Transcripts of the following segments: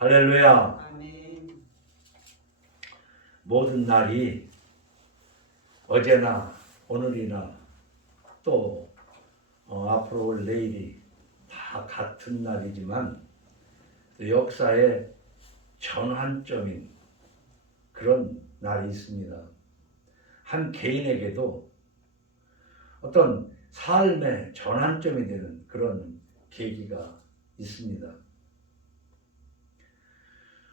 할렐루야. 아멘. 모든 날이 어제나 오늘이나 또 앞으로 올 내일이 다 같은 날이지만 역사의 전환점인 그런 날이 있습니다. 한 개인에게도 어떤 삶의 전환점이 되는 그런 계기가 있습니다.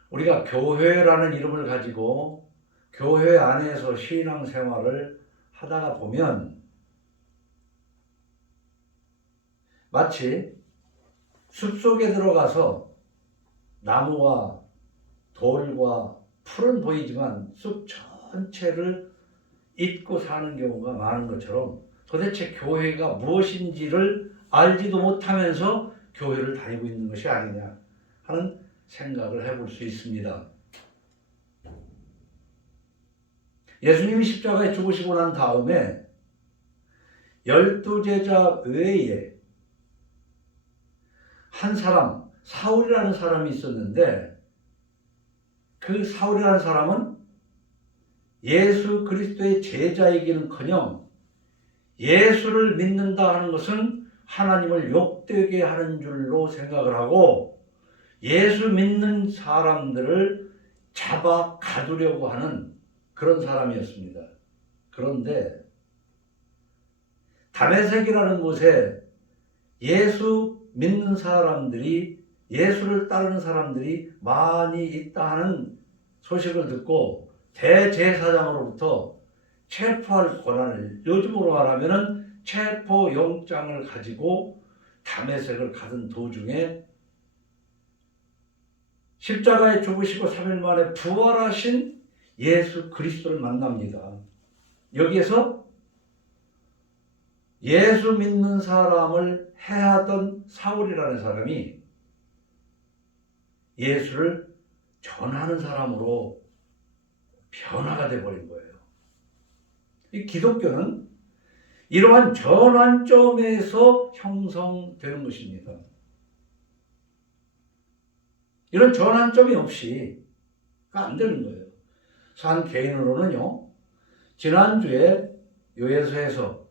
우리가 교회라는 이름을 가지고 교회 안에서 신앙생활을 하다가 보면 마치 숲속에 들어가서 나무와 돌과 풀은 보이지만 숲 전체를 잊고 사는 경우가 많은 것처럼 도대체 교회가 무엇인지를 알지도 못하면서 교회를 다니고 있는 것이 아니냐 하는 생각을 해볼 수 있습니다. 예수님이 십자가에 죽으시고 난 다음에 12제자 외에 한 사람, 사울이라는 사람이 있었는데 그 사울이라는 사람은 예수 그리스도의 제자이기는커녕 예수를 믿는다 하는 것은 하나님을 욕되게 하는 줄로 생각을 하고 예수 믿는 사람들을 잡아 가두려고 하는 그런 사람이었습니다. 그런데 다메섹이라는 곳에 예수 믿는 사람들이, 예수를 따르는 사람들이 많이 있다 하는 소식을 듣고 대제사장으로부터 체포할 권한을, 요즘으로 말하면 체포영장을 가지고 다메섹을 가던 도중에 십자가에 죽으시고 3일 만에 부활하신 예수 그리스도를 만납니다. 여기에서 예수 믿는 사람을 해하던 사울이라는 사람이 예수를 전하는 사람으로 변화가 되어버린 거예요. 이 기독교는 이러한 전환점에서 형성되는 것입니다. 이런 전환점이 없이 안 되는 거예요. 그래서 한 개인으로는요, 지난주에 요예서에서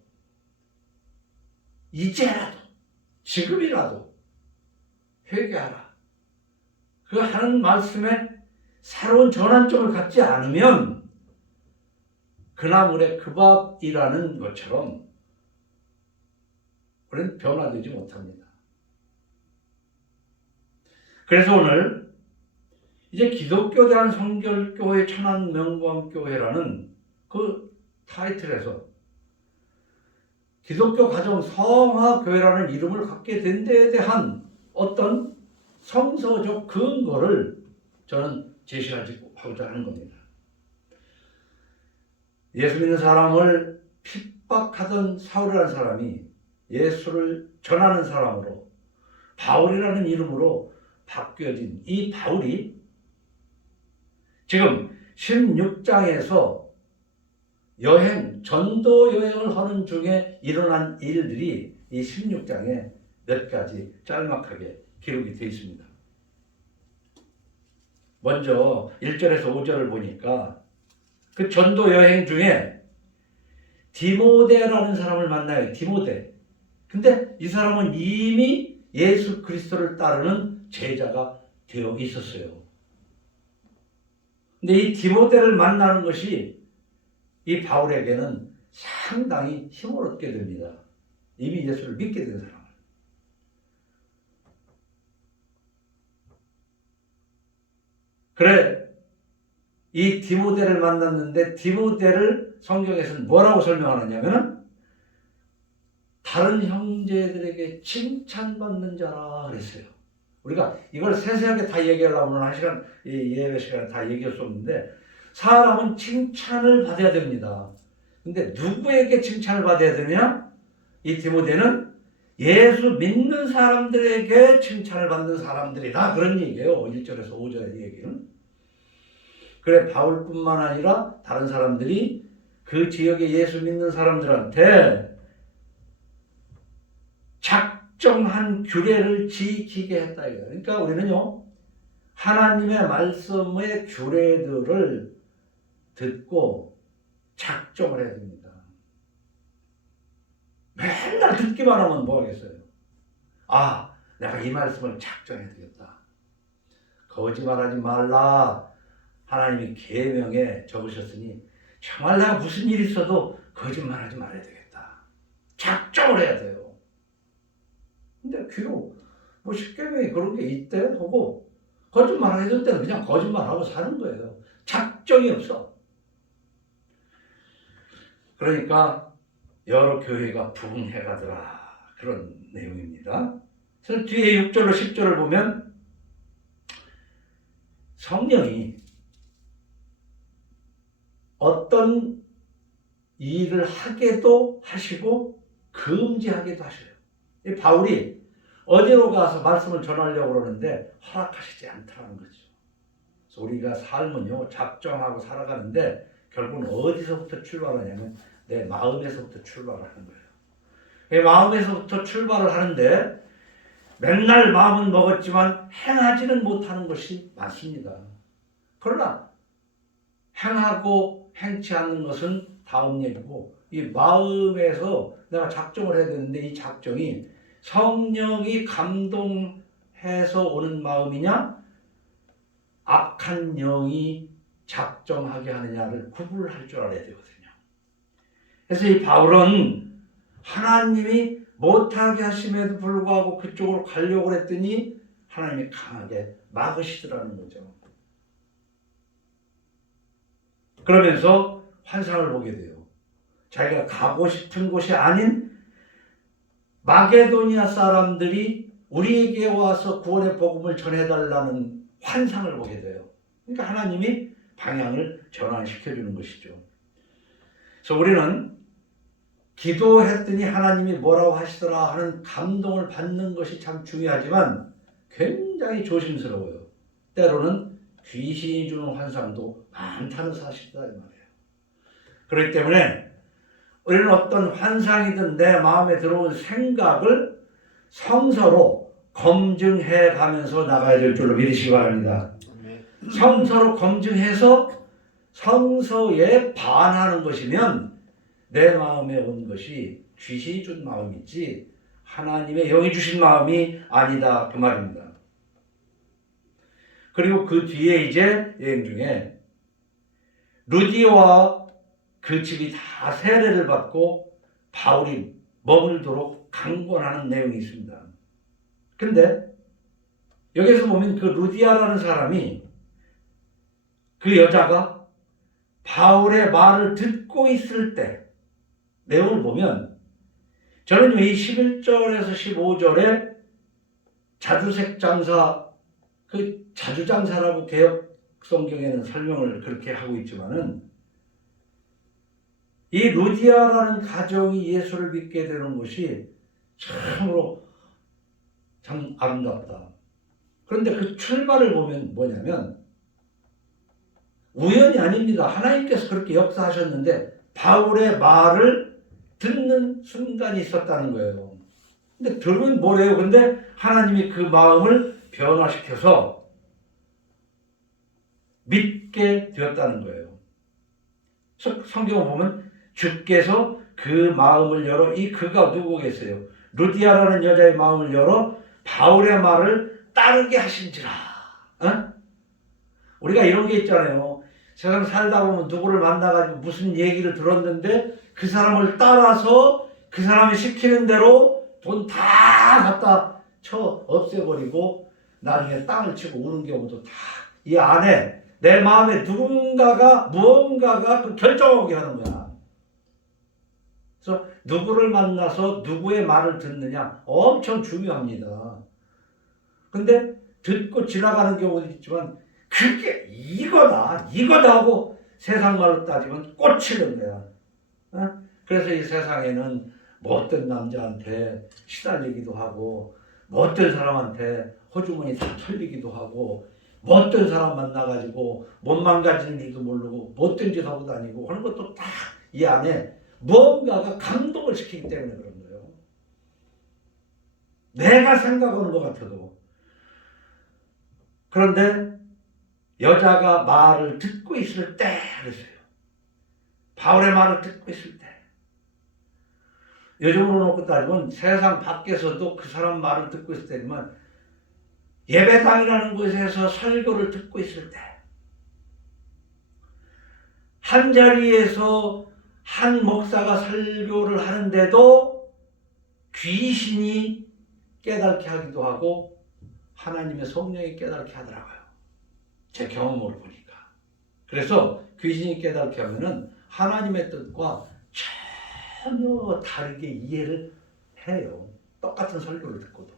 이제라도, 지금이라도 회개하라, 그 하는 말씀에 새로운 전환점을 갖지 않으면 그나물의 그 밥이라는 것처럼 우리는 변화되지 못합니다. 그래서 오늘 이제 기독교 대한성결교회 천안명광교회라는 그 타이틀에서 기독교 가정 성화교회라는 이름을 갖게 된 데에 대한 어떤 성서적 근거를 저는 제시하고자 하는 겁니다. 예수 믿는 사람을 핍박하던 사울이라는 사람이 예수를 전하는 사람으로 바울이라는 이름으로 바뀌어진 이 바울이 지금 16장에서 전도 여행을 하는 중에 일어난 일들이 이 16장에 몇 가지 짤막하게 기록이 되어 있습니다. 먼저 1절에서 5절을 보니까 그 전도 여행 중에 디모데라는 사람을 만나요. 디모데. 근데 이 사람은 이미 예수 그리스도를 따르는 제자가 되어 있었어요. 근데 이 디모데를 만나는 것이 이 바울에게는 상당히 힘을 얻게 됩니다. 이미 예수를 믿게 된 사람. 그래, 이 디모데를 만났는데 디모데를 성경에서는 뭐라고 설명하느냐면 다른 형제들에게 칭찬받는 자라 그랬어요. 우리가 이걸 세세하게 다 얘기하려면 한 시간, 예배 시간에 다 얘기할 수 없는데 사람은 칭찬을 받아야 됩니다. 근데 누구에게 칭찬을 받아야 되냐? 이 디모데는 예수 믿는 사람들에게 칭찬을 받는 사람들이다, 그런 얘기예요. 1절에서 5절의 얘기는. 그래, 바울뿐만 아니라 다른 사람들이 그 지역의 예수 믿는 사람들한테 작정한 규례를 지키게 했다. 그러니까 우리는요, 하나님의 말씀의 규례들을 듣고 작정을 해야 됩니다. 맨날 듣기만 하면 뭐 하겠어요? 아, 내가 이 말씀을 작정해야 되겠다. 거짓말하지 말라. 하나님이 계명에 적으셨으니 정말 내가 무슨 일이 있어도 거짓말하지 말아야 되겠다. 작정을 해야 돼요. 근데 귀로 뭐 십계명에 그런 게 있대 하고 거짓말 해줄 때는 그냥 거짓말하고 사는 거예요. 작정이 없어. 그러니까 여러 교회가 부흥해가더라. 그런 내용입니다. 그래서 뒤에 6절로 10절을 보면 성령이 어떤 일을 하게도 하시고 금지하게도 하셔요. 바울이 어디로 가서 말씀을 전하려고 그러는데 허락하시지 않더라는 거죠. 그래서 우리가 삶은요, 작정하고 살아가는데 결국은 어디서부터 출발하냐면 내 마음에서부터 출발을 하는 거예요. 내 마음에서부터 출발을 하는데 맨날 마음은 먹었지만 행하지는 못하는 것이 많습니다. 그러나 행하고 행치 않는 것은 다음 얘기고, 이 마음에서 내가 작정을 해야 되는데 이 작정이 성령이 감동해서 오는 마음이냐, 악한 영이 작정하게 하느냐를 구분할 줄 알아야 되거든요. 그래서 이 바울은 하나님이 못하게 하심에도 불구하고 그쪽으로 가려고 했더니 하나님이 강하게 막으시더라는 거죠. 그러면서 환상을 보게 돼요. 자기가 가고 싶은 곳이 아닌 마게도니아 사람들이 우리에게 와서 구원의 복음을 전해달라는 환상을 보게 돼요. 그러니까 하나님이 방향을 전환시켜주는 것이죠. 그래서 우리는 기도했더니 하나님이 뭐라고 하시더라 하는 감동을 받는 것이 참 중요하지만 굉장히 조심스러워요. 때로는 귀신이 주는 환상도 많다는 사실이다 이 말이에요. 그렇기 때문에 우리는 어떤 환상이든 내 마음에 들어온 생각을 성서로 검증해 가면서 나가야 될 줄로 믿으시기 바랍니다. 성서로 검증해서 성서에 반하는 것이면 내 마음에 온 것이 귀신이 준 마음이지 하나님의 영이 주신 마음이 아니다 그 말입니다. 그리고 그 뒤에 이제 여행 중에 루디오와 그 집이 다 세례를 받고 바울이 머물도록 강권하는 내용이 있습니다. 근데 여기서 보면 그 루디아라는 사람이, 그 여자가 바울의 말을 듣고 있을 때 내용을 보면, 저는 이 11절에서 15절에 자주색 장사, 그 자주장사라고 개역 성경에는 설명을 그렇게 하고 있지만은, 이 루디아라는 가정이 예수를 믿게 되는 것이 참으로 참 아름답다. 그런데 그 출발을 보면 뭐냐면 우연이 아닙니다. 하나님께서 그렇게 역사하셨는데 바울의 말을 듣는 순간이 있었다는 거예요. 근데 들으면 뭐래요? 근데 하나님이 그 마음을 변화시켜서 믿게 되었다는 거예요. 성경을 보면 주께서 그 마음을 열어, 이 그가 누구겠어요? 루디아라는 여자의 마음을 열어 바울의 말을 따르게 하신지라. 어? 우리가 이런 게 있잖아요. 세상 살다 보면 누구를 만나가지고 무슨 얘기를 들었는데 그 사람을 따라서 그 사람이 시키는 대로 돈 다 갖다 쳐 없애버리고 나중에 땅을 치고 우는 경우도 다 이 안에 내 마음에 누군가가 무언가가 그 결정하게 하는 거야. 그래서 누구를 만나서 누구의 말을 듣느냐 엄청 중요합니다. 근데 듣고 지나가는 경우도 있지만 그게 이거다 하고 세상 말로 따지면 꽂히는 거야. 어? 그래서 이 세상에는 못된 남자한테 시달리기도 하고 못된 사람한테 호주머니 다 털리기도 하고 못된 사람 만나가지고 못 망가지는 줄도 모르고 못된 짓 하고 다니고 하는 것도 다 이 안에 뭔가가 감동을 시키기 때문에 그런 거예요. 내가 생각하는 것 같아도. 그런데 여자가 말을 듣고 있을 때 그랬어요. 바울의 말을 듣고 있을 때. 요즘으로 놓고 따지면 세상 밖에서도 그 사람 말을 듣고 있을 때지만 예배당이라는 곳에서 설교를 듣고 있을 때 한 자리에서 한 목사가 설교를 하는데도 귀신이 깨닫게 하기도 하고 하나님의 성령이 깨닫게 하더라고요. 제 경험으로 보니까. 그래서 귀신이 깨닫게 하면은 하나님의 뜻과 전혀 다르게 이해를 해요. 똑같은 설교를 듣고도.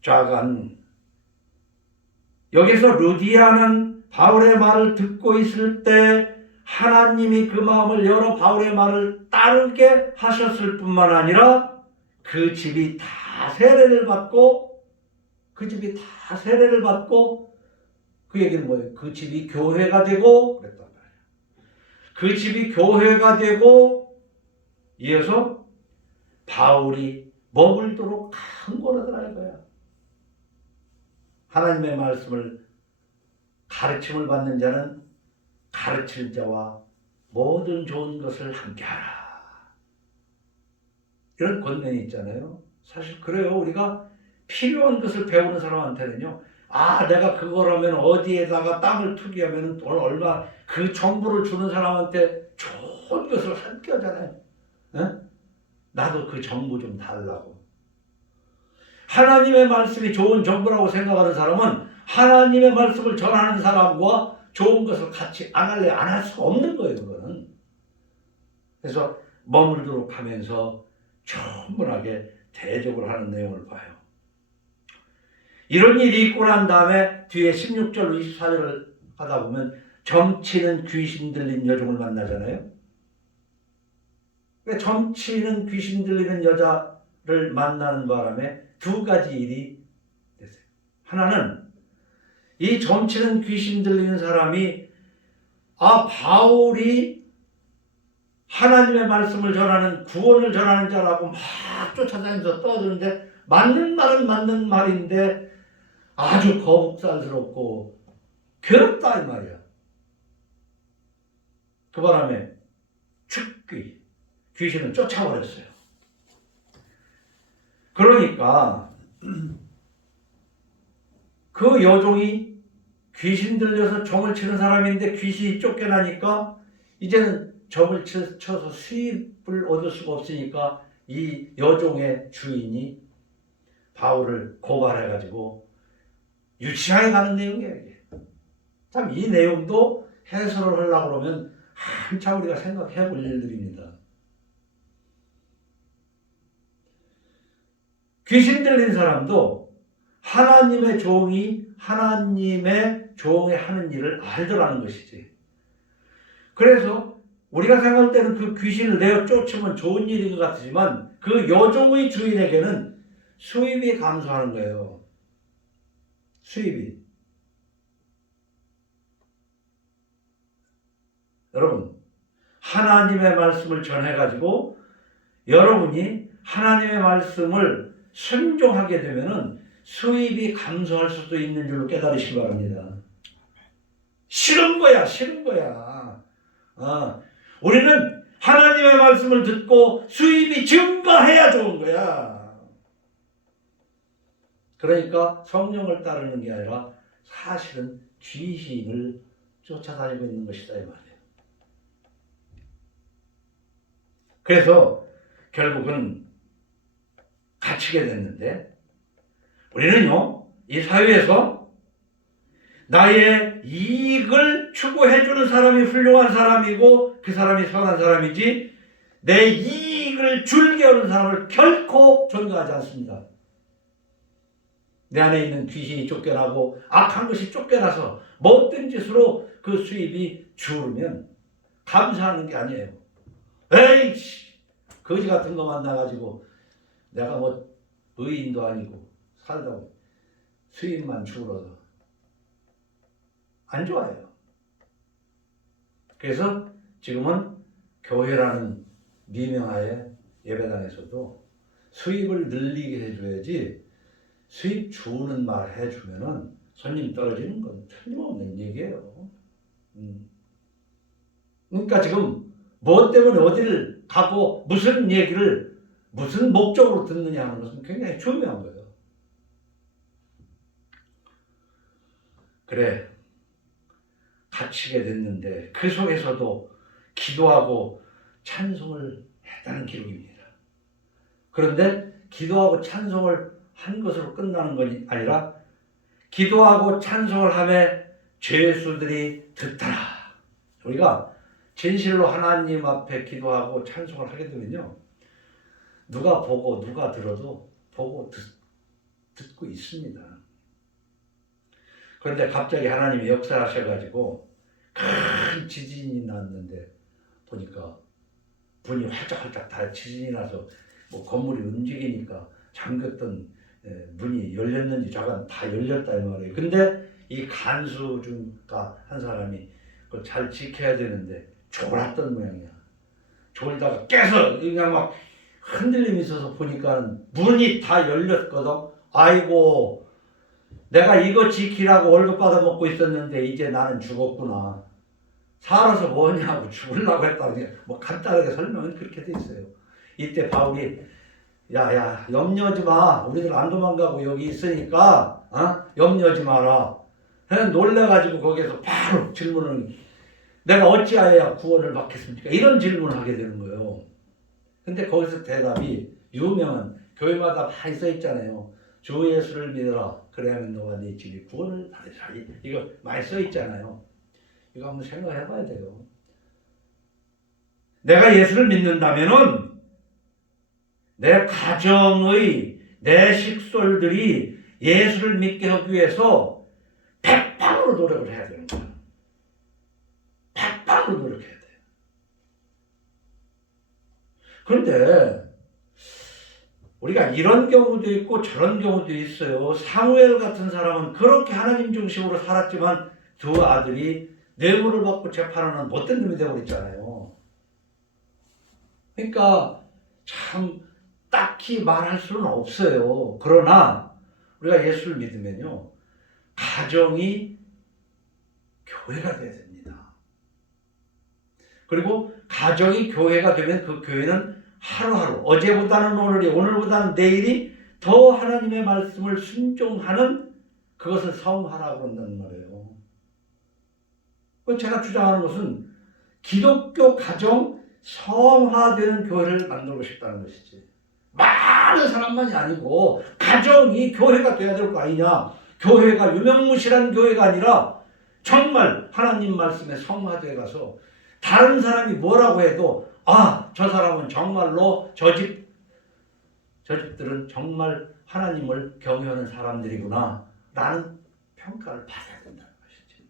좌간 여기서 루디아는 바울의 말을 듣고 있을 때 하나님이 그 마음을 열어 바울의 말을 따르게 하셨을 뿐만 아니라 그 집이 다 세례를 받고 그 얘기는 뭐예요? 그 집이 교회가 되고 그랬단 말이에요. 그 집이 교회가 되고 이어서 바울이 머물도록 강권하더라 이거야. 하나님의 말씀을 가르침을 받는 자는 가르칠 자와 모든 좋은 것을 함께하라. 이런 권면이 있잖아요. 사실 그래요. 우리가 필요한 것을 배우는 사람한테는요. 아, 내가 그거라면 어디에다가 땅을 투기하면 돈 얼마 그 정보를 주는 사람한테 좋은 것을 함께 하잖아요. 에? 나도 그 정보 좀 달라고. 하나님의 말씀이 좋은 정보라고 생각하는 사람은 하나님의 말씀을 전하는 사람과 좋은 것을 같이 안 할 수가 없는 거예요. 그거는. 그래서 머물도록 하면서 충분하게 대적을 하는 내용을 봐요. 이런 일이 있고 난 다음에 뒤에 16절 24절을 하다 보면 점치는 귀신 들린 여종을 만나잖아요. 점치는 귀신 들리는 여자를 만나는 바람에 두 가지 일이 됐어요. 하나는 이 점치는 귀신 들리는 사람이 바울이 하나님의 말씀을 전하는 구원을 전하는 자라고 막 쫓아다니면서 떠드는데 맞는 말은 맞는 말인데 아주 거북살스럽고 괴롭다 이 말이야. 그 바람에 죽귀 귀신을 쫓아버렸어요. 그러니까 그 여종이 귀신 들려서 점을 치는 사람인데 귀신이 쫓겨나니까 이제는 점을 쳐서 수입을 얻을 수가 없으니까 이 여종의 주인이 바울을 고발해가지고 유치하게 가는 내용이에요. 참 이 내용도 해설을 하려고 그러면 한참 우리가 생각해 볼 일들입니다. 귀신 들린 사람도 하나님의 종이 하나님의 종의 하는 일을 알더라는 것이지. 그래서 우리가 생각할 때는 그 귀신을 내어 쫓으면 좋은 일인 것 같지만 그 여종의 주인에게는 수입이 감소하는 거예요. 수입이. 여러분, 하나님의 말씀을 전해가지고 여러분이 하나님의 말씀을 순종하게 되면은 수입이 감소할 수도 있는 줄로 깨달으시기 바랍니다. 싫은 거야. 우리는 하나님의 말씀을 듣고 수입이 증가해야 좋은 거야. 그러니까 성령을 따르는 게 아니라 사실은 귀신을 쫓아다니고 있는 것이다 이 말이에요. 그래서 결국은 갇히게 됐는데 우리는요, 이 사회에서 나의 이익을 추구해주는 사람이 훌륭한 사람이고 그 사람이 선한 사람이지 내 이익을 줄게 하는 사람을 결코 존경하지 않습니다. 내 안에 있는 귀신이 쫓겨나고 악한 것이 쫓겨나서 못된 짓으로 그 수입이 줄으면 감사하는 게 아니에요. 에이씨, 거지 같은 거 만나가지고 내가 뭐 의인도 아니고 살다 수입만 줄어서 안 좋아요. 그래서 지금은 교회라는 미명하에 예배당에서도 수입을 늘리게 해줘야지 수입 주는 말 해주면은 손님 떨어지는 건 틀림없는 얘기예요. 그러니까 지금 뭐 때문에 어디를 가고 무슨 얘기를 무슨 목적으로 듣느냐 하는 것은 굉장히 중요한 거예요. 그래, 갇히게 됐는데 그 속에서도 기도하고 찬송을 했다는 기록입니다. 그런데 기도하고 찬송을 한 것으로 끝나는 것이 아니라 기도하고 찬송을 하며 죄수들이 듣더라. 우리가 진실로 하나님 앞에 기도하고 찬송을 하게 되면요, 누가 보고 누가 들어도 보고 듣고 있습니다. 그런데 갑자기 하나님이 역사하셔가지고 큰 지진이 났는데 보니까 문이 활짝활짝 다 지진이 나서 뭐 건물이 움직이니까 잠겼던 문이 열렸는지 잠깐 다 열렸다 이 말이에요. 근데 이 간수 중가 한 사람이 그걸 잘 지켜야 되는데 졸았던 모양이야. 졸다가 깨서 그냥 막 흔들림이 있어서 보니까 문이 다 열렸거든. 아이고, 내가 이거 지키라고 월급 받아 먹고 있었는데 이제 나는 죽었구나. 살아서 뭐냐고 죽으려고 했다고 뭐 간단하게 설명은 그렇게 돼 있어요. 이때 바울이 야야 염려하지 마. 우리들 안 도망가고 여기 있으니까 염려하지 마라. 놀래가지고 거기에서 바로 질문을 내가 어찌하여야 구원을 받겠습니까? 이런 질문을 하게 되는 거예요. 근데 거기서 대답이 유명한 교회마다 많이 써 있잖아요. 주 예수를 믿어라. 그래야만 너와 네 집이 구원을 받으리라. 이거 많이 써 있잖아요. 이거 한번 생각해 봐야 돼요. 내가 예수를 믿는다면은 내 가정의 내 식솔들이 예수를 믿게 하기 위해서 백방으로 노력을 해야 되는 거야. 백방으로 노력해야 돼. 그런데 우리가 이런 경우도 있고 저런 경우도 있어요. 사무엘 같은 사람은 그렇게 하나님 중심으로 살았지만 두 아들이 뇌물을 받고 재판하는 못된 놈이 되어버렸잖아요. 그러니까 참 딱히 말할 수는 없어요. 그러나 우리가 예수를 믿으면요, 가정이 교회가 돼야 됩니다. 그리고 가정이 교회가 되면 그 교회는 하루하루, 어제보다는 오늘이, 오늘보다는 내일이 더 하나님의 말씀을 순종하는 그것을 성화라고 한다는 말이에요. 제가 주장하는 것은 기독교 가정 성화되는 교회를 만들고 싶다는 것이지. 많은 사람만이 아니고 가정이 교회가 돼야 될 거 아니냐. 교회가 유명무실한 교회가 아니라 정말 하나님 말씀에 성화되어 가서 다른 사람이 뭐라고 해도 저 사람은 정말로 저 집들은 정말 하나님을 경외하는 사람들이구나 라는 평가를 받아야 된다는 것이지.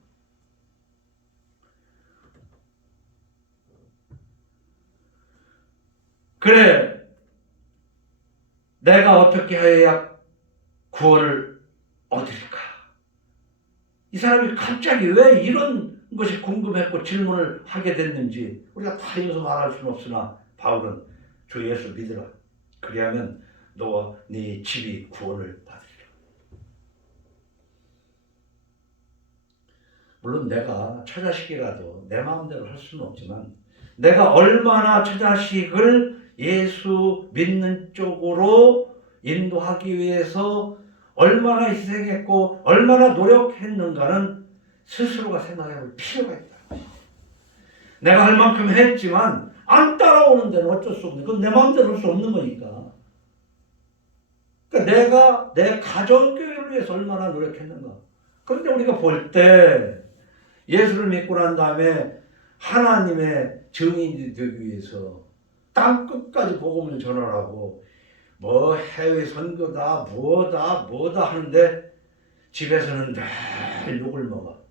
그래, 내가 어떻게 해야 구원을 얻을까? 이 사람이 갑자기 왜 이런 것이 궁금했고 질문을 하게 됐는지 우리가 다 이어서 말할 수는 없으나 바울은 주 예수 믿으라. 그리하면 너와 네 집이 구원을 받으리라. 물론 내가 처자식이라도 내 마음대로 할 수는 없지만 내가 얼마나 처자식을 예수 믿는 쪽으로 인도하기 위해서 얼마나 희생했고 얼마나 노력했는가는 스스로가 생각해 볼 필요가 있다. 내가 할 만큼 했지만 안 따라오는 데는 어쩔 수 없는, 그건 내 마음대로 할 수 없는 거니까. 그러니까 내가 내 가정교회를 위해서 얼마나 노력했는가. 그런데 우리가 볼 때 예수를 믿고 난 다음에 하나님의 증인이 되기 위해서 땅 끝까지 복음을 전하라고 뭐 해외 선교다 뭐다 하는데 집에서는 늘 욕을 먹어.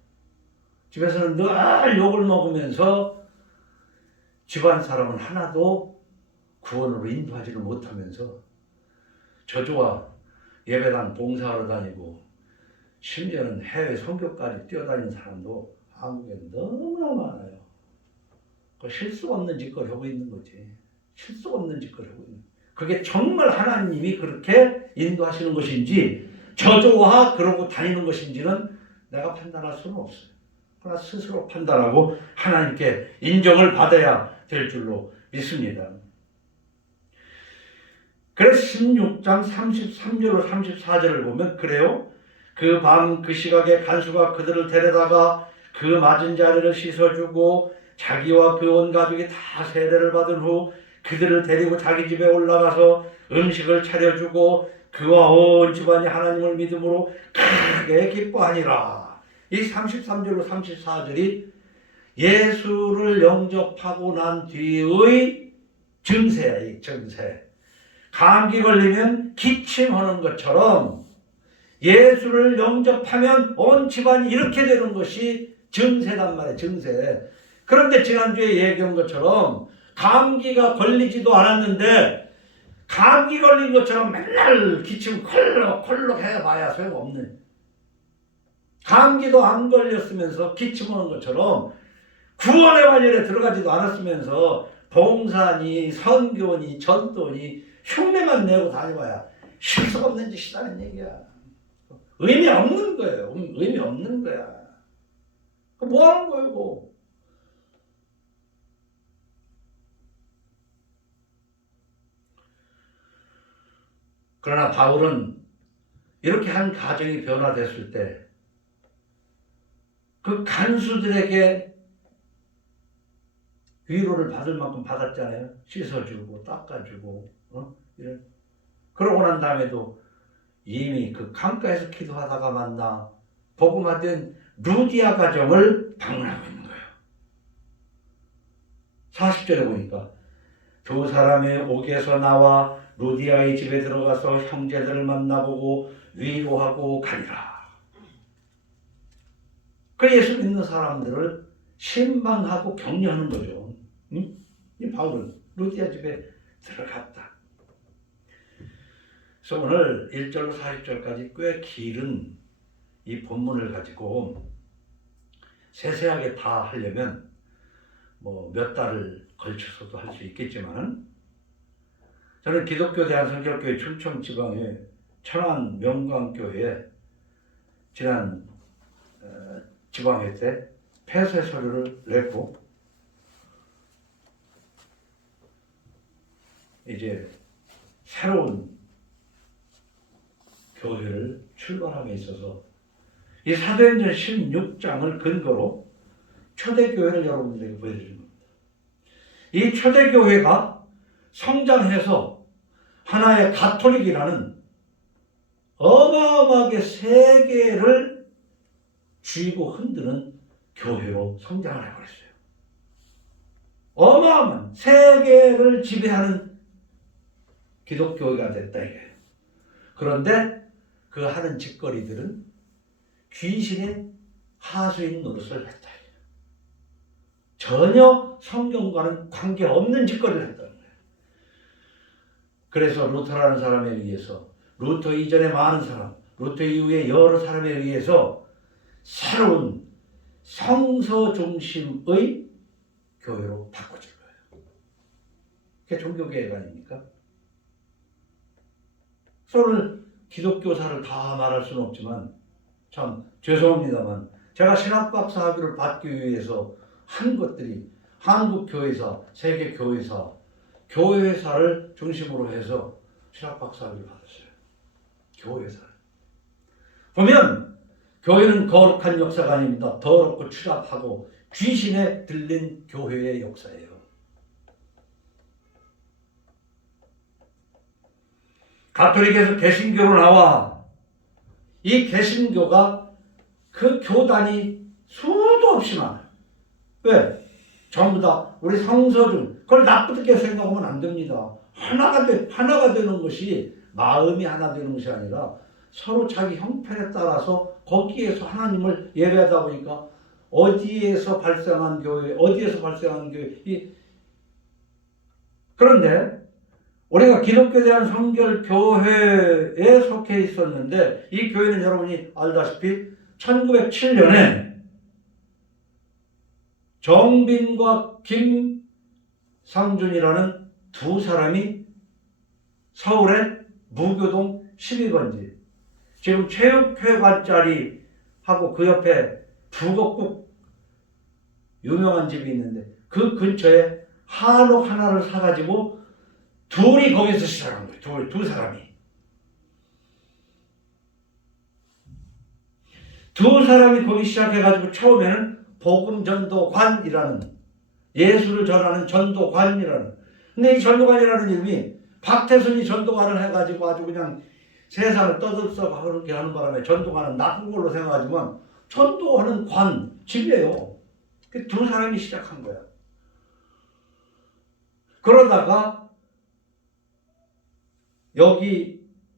집에서는 늘 욕을 먹으면서 집안 사람은 하나도 구원으로 인도하지를 못하면서 저주와 예배당 봉사하러 다니고 심지어는 해외 선교까지 뛰어다니는 사람도 한국에 너무나 많아요. 그 실수 없는 짓거리 하고 있는 거지. 실수 없는 짓거리 하고 있는. 그게 정말 하나님이 그렇게 인도하시는 것인지 저조하 그러고 다니는 것인지는 내가 판단할 수는 없어요. 그러나 스스로 판단하고 하나님께 인정을 받아야 될 줄로 믿습니다. 그래서 16장 33절로 34절을 보면 그래요. 그 밤 그 시각에 간수가 그들을 데려다가 그 맞은 자리를 씻어주고 자기와 그 온 가족이 다 세례를 받은 후 그들을 데리고 자기 집에 올라가서 음식을 차려주고 그와 온 집안이 하나님을 믿음으로 크게 기뻐하니라. 이 33절로 34절이 예수를 영접하고 난 뒤의 증세야. 이 증세. 감기 걸리면 기침하는 것처럼 예수를 영접하면 온 집안이 이렇게 되는 것이 증세란 말이에요. 증세. 그런데 지난주에 얘기한 것처럼 감기가 걸리지도 않았는데 감기 걸린 것처럼 맨날 기침 콜록콜록 해봐야 소용없는, 감기도 안 걸렸으면서 기침하는 것처럼 구원의 관절에 들어가지도 않았으면서 봉사니 선교니 전도니 흉내만 내고 다녀봐야 실속 없는 짓이라는 얘기야. 의미 없는 거예요. 의미 없는 거야. 뭐 하는 거예요, 그거? 그러나 바울은 이렇게 한 가정이 변화됐을 때 그 간수들에게 위로를 받을 만큼 받았잖아요. 씻어주고 닦아주고 그러고 난 다음에도 이미 그 강가에서 기도하다가 만나 복음화된 루디아 가정을 방문하고 있는 거예요. 40절에 보니까 두 사람의 옥에서 나와 루디아의 집에 들어가서 형제들을 만나보고 위로하고 가니라. 그 예수 믿는 사람들을 신방하고 격려하는 거죠. 이 바울은 루디아 집에 들어갔다. 그래서 오늘 1절로 40절까지 꽤 길은 이 본문을 가지고 세세하게 다 하려면 뭐 몇 달을 걸쳐서도 할 수 있겠지만, 저는 기독교 대한성결교회 충청 지방의 천안 명광교회에 지난 지방회 때 폐쇄 서류를 냈고 이제 새로운 교회를 출발함에 있어서 이 사도행전 16장을 근거로 초대교회를 여러분들에게 보여드리는 겁니다. 이 초대교회가 성장해서 하나의 가톨릭이라는 어마어마하게 세계를 쥐고 흔드는 교회로 성장을 해버렸어요. 어마어마한 세계를 지배하는 기독교회가 됐다 이거예요. 그런데 그 하는 짓거리들은 귀신의 하수인 노릇을 했다. 전혀 성경과는 관계없는 짓거리를 했다는 거예요. 그래서 루터라는 사람에 의해서, 루터 이전에 많은 사람, 루터 이후에 여러 사람에 의해서 새로운 성서 중심의 교회로 바꿔질 거예요. 그게 종교개혁 아닙니까? 오늘 기독교사를 다 말할 수는 없지만 참 죄송합니다만 제가 신학박사 학위를 받기 위해서 한 것들이 한국 교회사, 세계 교회사, 교회사를 중심으로 해서 신학박사 학위를 받았어요. 교회사를 보면 교회는 거룩한 역사가 아닙니다. 더럽고 추잡하고 귀신에 들린 교회의 역사예요. 가톨릭에서 개신교로 나와 이 개신교가 그 교단이 수도 없이 많아요. 왜? 전부 다 우리 성서중, 그걸 나쁘게 생각하면 안 됩니다. 하나가 되는 것이, 마음이 하나 되는 것이 아니라 서로 자기 형편에 따라서 거기에서 하나님을 예배하다 보니까 어디에서 발생한 교회, 그런데 우리가 기독교에 대한 성결교회에 속해 있었는데 이 교회는 여러분이 알다시피 1907년에 정빈과 김상준이라는 두 사람이 서울의 무교동 12번지 지금 체육회관짜리 하고 그 옆에 북엇국 유명한 집이 있는데 그 근처에 한옥 하나를 사가지고 둘이 거기서 시작한 거예요. 두 사람이. 두 사람이 거기 시작해가지고 처음에는 복음전도관이라는, 예수를 전하는 전도관이라는. 근데 이 전도관이라는 이름이 박태순이 전도관을 해가지고 아주 그냥 세상을 떠들썩 그렇게 하는 바람에 전도관은 나쁜 걸로 생각하지만 전도하는 관, 집이에요. 두 사람이 시작한 거야. 그러다가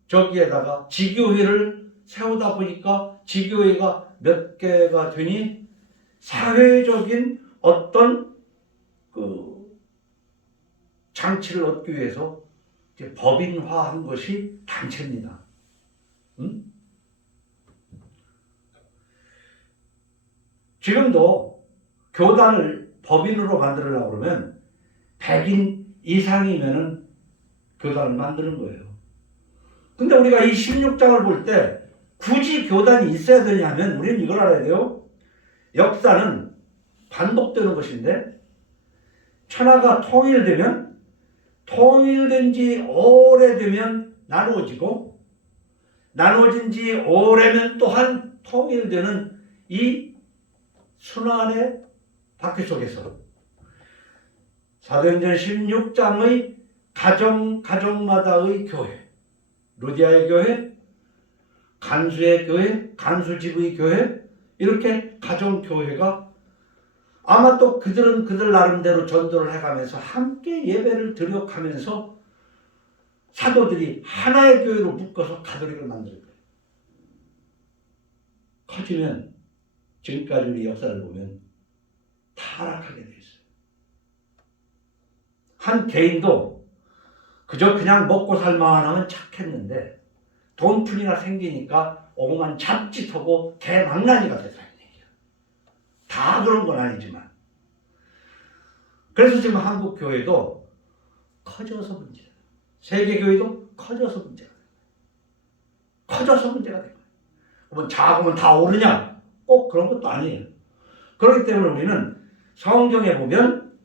저기에다가 지교회를 세우다 보니까 지교회가 몇 개가 되니 사회적인 어떤 그 장치를 얻기 위해서 이제 법인화한 것이 단체입니다. 응? 지금도 교단을 법인으로 만들려고 그러면 100인 이상이면은 교단을 만드는 거예요. 근데 우리가 이 16장을 볼 때 굳이 교단이 있어야 되냐면 우리는 이걸 알아야 돼요. 역사는 반복되는 것인데 천하가 통일된 지 오래되면 나누어지고 나누어진 지 오래면 또한 통일되는 이 순환의 바퀴 속에서 사도행전 16장의 가정마다의 교회, 루디아의 교회, 간수의 교회, 간수집의 교회, 이렇게 가정교회가 아마 또 그들은 그들 나름대로 전도를 해가면서 함께 예배를 드려가면서 사도들이 하나의 교회로 묶어서 가톨릭을 만들 거예요. 커지면 지금까지 우리 역사를 보면 타락하게 돼 있어요. 한 개인도 그냥 먹고 살만 하면 착했는데 돈풀이나 생기니까 오만 잡짓하고 개망나니가 됐다는 얘기야. 다 그런 건 아니지만. 그래서 지금 한국 교회도 커져서 문제야. 세계 교회도 커져서 문제가 돼. 커져서 문제가 돼. 그러면 작으면 다 오르냐? 꼭 그런 것도 아니에요. 그렇기 때문에 우리는 성경에 보면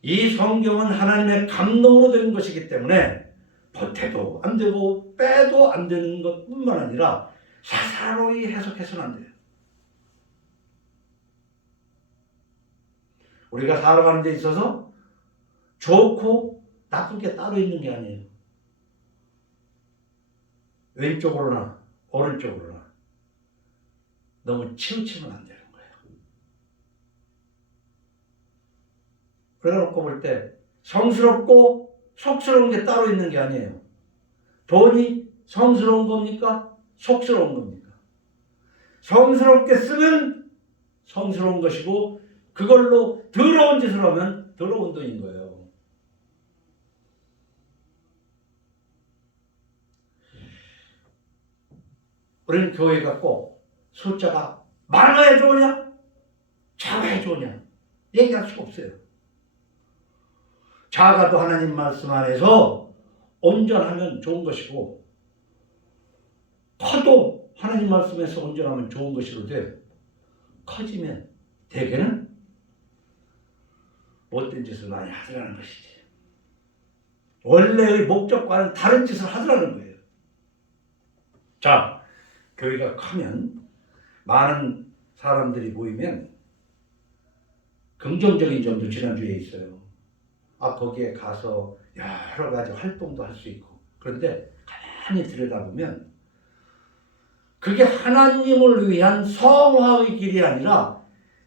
이 성경은 하나님의 감동으로 된 것이기 때문에 보태도 안 되고 빼도 안 되는 것뿐만 아니라 사사로이 해석해서는 안 돼요. 우리가 살아가는 데 있어서 좋고 나쁜 게 따로 있는 게 아니에요. 왼쪽으로나 오른쪽으로나 너무 치우치면 안 되는 거예요. 그래놓고 볼 때 성스럽고 속스러운 게 따로 있는 게 아니에요. 돈이 성스러운 겁니까? 속스러운 겁니까? 성스럽게 쓰면 성스러운 것이고 그걸로 더러운 짓을 하면 더러운 돈인 거예요. 우리는 교회가 꼭 숫자가 많아야 좋으냐? 작아야 좋으냐? 얘기할 수가 없어요. 작아도 하나님 말씀 안에서 온전하면 좋은 것이고 커도 하나님 말씀에서 온전하면 좋은 것이로되 커지면 대개는 못된 짓을 많이 하더라는 것이지. 원래의 목적과는 다른 짓을 하더라는 거예요. 자, 교회가 크면 많은 사람들이 모이면 긍정적인 점도 지난주에 있어요. 거기에 가서 여러 가지 활동도 할 수 있고. 그런데 가만히 들여다보면 그게 하나님을 위한 성화의 길이 아니라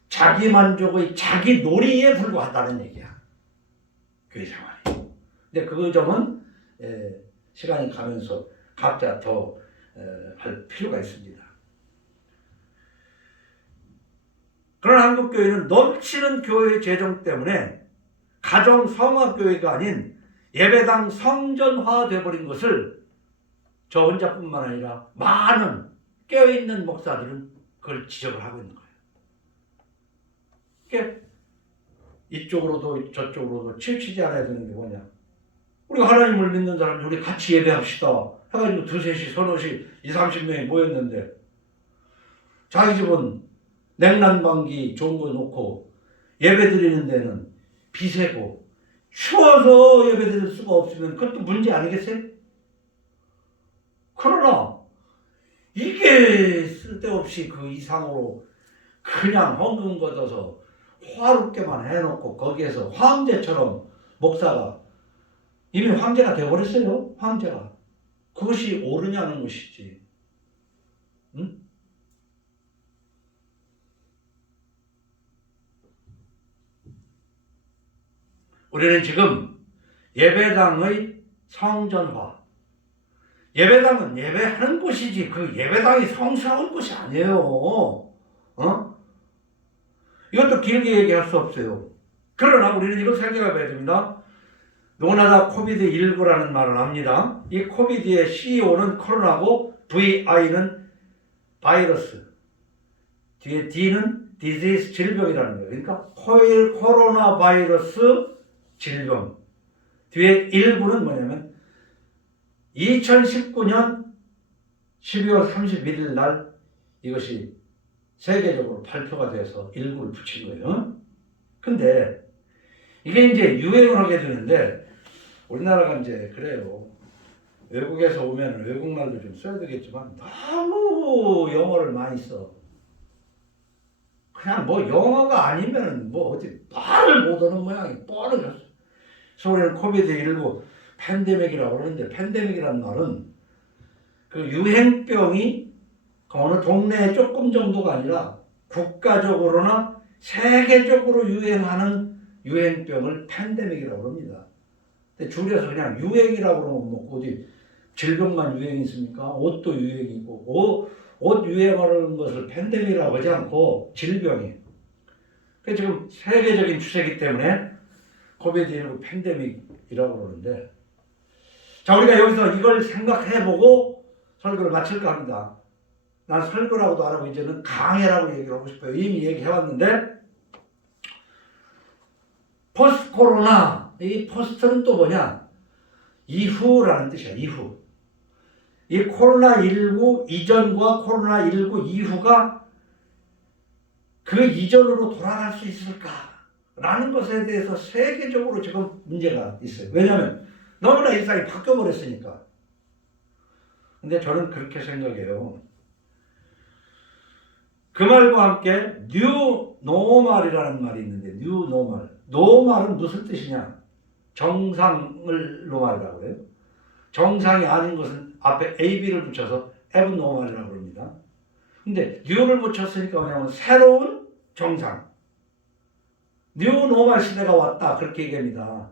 자기 만족의 자기 놀이에 불과하다는 얘기야. 교회 생활이. 근데 그 점은 시간이 가면서 각자 더 할 필요가 있습니다. 그러나 한국교회는 넘치는 교회 재정 때문에 가정 성화교회가 아닌 예배당 성전화 되어버린 것을 저 혼자뿐만 아니라 많은 깨어있는 목사들은 그걸 지적을 하고 있는 거예요. 그러니까 이쪽으로도 저쪽으로도 치우치지 않아야 되는 게 뭐냐. 우리가 하나님을 믿는 사람들 우리 같이 예배합시다. 해가지고 두셋이 서너시 20-30명이 모였는데 자기 집은 냉난방기 좋은 거 놓고 예배 드리는 데는 비세고 추워서 예배 드릴 수가 없으면 그것도 문제 아니겠어요? 그러나 이게 쓸데없이 그 이상으로 그냥 헌금 걷어서 화롭게만 해놓고 거기에서 황제처럼 목사가 이미 황제가 되어버렸어요. 황제가. 그것이 옳으냐는 것이지. 응? 우리는 지금 예배당의 성전화. 예배당은 예배하는 곳이지 그 예배당이 성스러운 곳이 아니에요. 이것도 길게 얘기할 수 없어요. 그러나 우리는 이걸 생각해 봐야 됩니다. 누구나 다 코비드19라는 말을 합니다. 이 코비드의 CO는 코로나고 VI는 바이러스, 뒤에 D는 디지스 질병이라는 거예요. 그러니까 코로나 바이러스 질병. 뒤에 19는 뭐냐면 2019년 12월 31일 날 이것이 세계적으로 발표가 돼서 19를 붙인 거예요. 근데 이게 이제 유행을 하게 되는데 우리나라가 이제 그래요. 외국에서 오면 외국말도 좀 써야 되겠지만 너무 영어를 많이 써. 그냥 뭐 영어가 아니면 뭐 어디 말을 못하는 모양이 뻔하게. 그래서 우리는 코비드19 팬데믹이라고 그러는데 팬데믹이라는 말은 그 유행병이 어느 동네에 조금 정도가 아니라 국가적으로나 세계적으로 유행하는 유행병을 팬데믹이라고 합니다. 근데 줄여서 그냥 유행이라고 그러면 뭐 어디 질병만 유행이 있습니까? 옷도 유행이고 옷 유행하는 것을 팬데믹이라고 하지 않고 질병이. 그래서 지금 세계적인 추세이기 때문에 코비드19 팬데믹이라고 그러는데 자 우리가 여기서 이걸 생각해보고 설교를 마칠까 합니다. 난 설교라고도 안 하고 이제는 강해라고 얘기를 하고 싶어요. 이미 얘기해왔는데 포스트 코로나 이 포스트는 또 뭐냐? 이후라는 뜻이야. 이후. 이 코로나19 이전과 코로나19 이후가 그 이전으로 돌아갈 수 있을까? 라는 것에 대해서 세계적으로 지금 문제가 있어요. 왜냐하면 너무나 일상이 바뀌어버렸으니까. 근데 저는 그렇게 생각해요. 그 말과 함께 뉴 노멀이라는 말이 있는데 뉴 노멀. 노멀은 무슨 뜻이냐? 정상을 노멀이라고 해요. 정상이 아닌 것은 앞에 AB를 붙여서 abnormal이라고 합니다. 근데 뉴를 붙였으니까 뭐냐면 새로운 정상. 뉴 노멀 시대가 왔다. 그렇게 얘기합니다.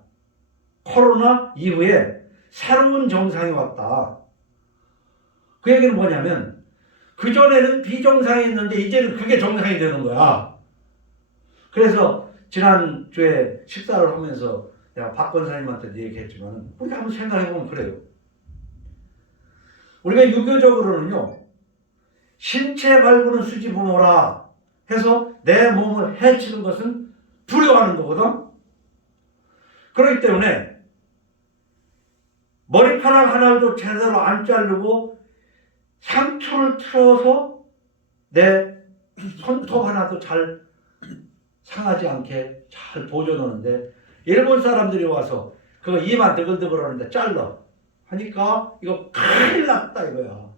코로나 이후에 새로운 정상이 왔다. 그 얘기는 뭐냐면 그전에는 비정상이었는데 이제는 그게 정상이 되는 거야. 그래서 지난주에 식사를 하면서 내가 박 권사님한테도 얘기했지만 우리가 한번 생각해보면 그래요. 우리가 유교적으로는요. 신체 발부는 수지부모라 해서 내 몸을 해치는 것은 불효하는 거거든. 그렇기 때문에 머리카락 하나도 제대로 안 자르고 상투를 틀어서 내 손톱 하나도 잘 상하지 않게 잘 보존하는데 일본 사람들이 와서 그거 이만 드글드글 하는데 잘라 하니까 이거 큰일 났다 이거야.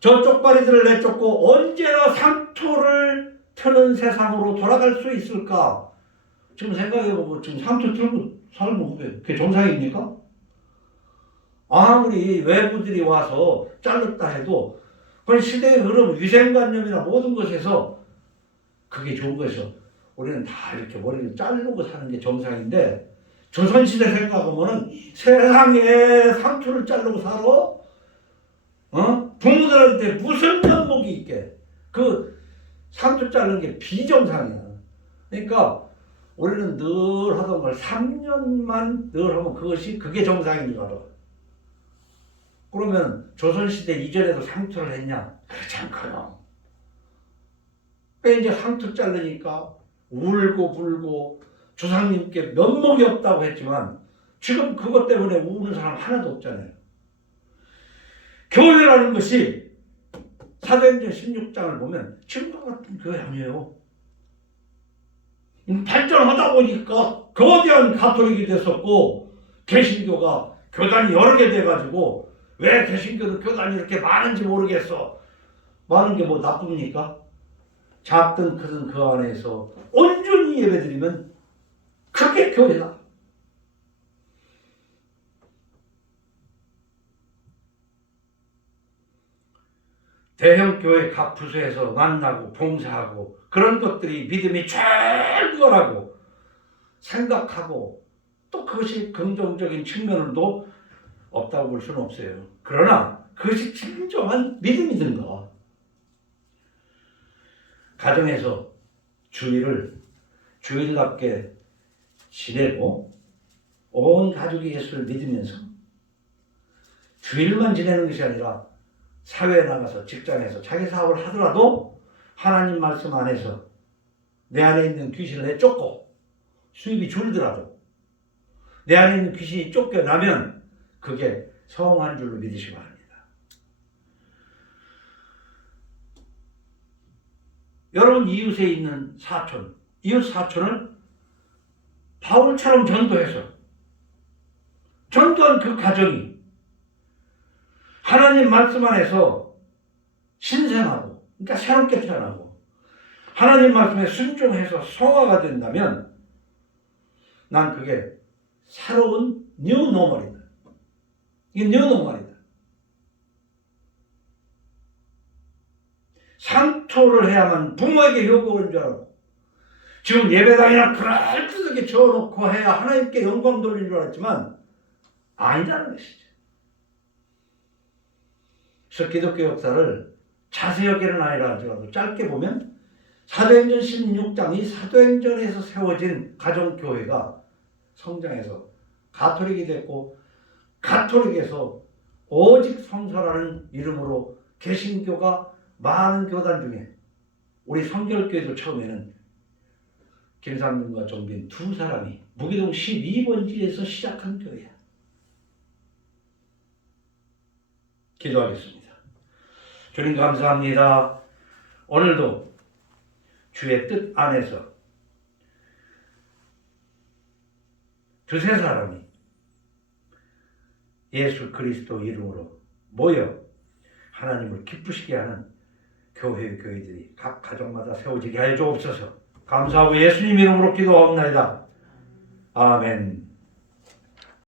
저 쪽발이들을 내쫓고 언제나 상투를 트는 세상으로 돌아갈 수 있을까? 지금 생각해보고 지금 상투 틀고 살면 그게 정상입니까? 아무리 외부들이 와서 잘랐다 해도 그건 시대의 흐름, 위생관념이나 모든 것에서 그게 좋은 것이죠. 우리는 다 이렇게 머리를 자르고 사는 게 정상인데 조선시대 생각하면은 세상에 상투를 자르고 살아? 부모들한테 무슨 면목이 있게 그 상투 자르는 게 비정상이야. 그러니까 우리는 늘 하던 걸 3년만 늘 하면 그게 정상인 줄 알아. 그러면 조선시대 이전에도 상투를 했냐? 그렇지 않거든. 이제 상투 자르니까 울고 불고 조상님께 면목이 없다고 했지만 지금 그것 때문에 우는 사람 하나도 없잖아요. 교회라는 것이 사도행전 16장을 보면 지금과 같은 교회 아니에요. 발전하다 보니까 거대한 가톨릭이 됐었고 개신교가 교단이 여러 개 돼가지고 왜 개신교는 교단이 이렇게 많은지 모르겠어. 많은 게 뭐 나쁩니까? 작든 크든 그 안에서 온전히 예배드리면 그게 교회다. 대형 교회 각 부서에서 만나고 봉사하고 그런 것들이 믿음이 최고라고 생각하고 또 그것이 긍정적인 측면으로도 없다고 볼 수는 없어요. 그러나 그것이 진정한 믿음이든가 가정에서 주일을 주일답게 지내고 온 가족이 예수를 믿으면서 주일만 지내는 것이 아니라 사회에 나가서 직장에서 자기 사업을 하더라도 하나님 말씀 안에서 내 안에 있는 귀신을 내쫓고 수입이 줄더라도 내 안에 있는 귀신이 쫓겨나면 그게 성한 줄로 믿으시기 바랍니다. 여러분 이웃에 있는 사촌, 이웃 사촌을 바울처럼 전도한 그 가정이 하나님 말씀 안에서 신생하고, 그러니까 새롭게 태어나고 하나님 말씀에 순종해서 성화가 된다면 난 그게 새로운 뉴 노멀이다. 이게 뉴 노멀이다. 상토를 해야만 부모에게 요구하는 줄 알고 지금 예배당이나 그럴듯하게 지어놓고 해야 하나님께 영광 돌리는 줄 알았지만 아니라는 것이죠. 그래서 기독교 역사를 자세하게는 아니라 하더라도 짧게 보면 사도행전 16장이 사도행전에서 세워진 가정교회가 성장해서 가톨릭이 됐고 가톨릭에서 오직 성서라는 이름으로 개신교가 많은 교단 중에 우리 성결교회도 처음에는 김상민과 정빈 두 사람이 무기동 12번지에서 시작한 교회야. 기도하겠습니다. 주님 감사합니다. 오늘도 주의 뜻 안에서 두세 사람이 예수 그리스도 이름으로 모여 하나님을 기쁘시게 하는 교회들이 각 가정마다 세워지게 하여 주옵소서. 감사하고 예수님 이름으로 기도하옵나이다. 아멘.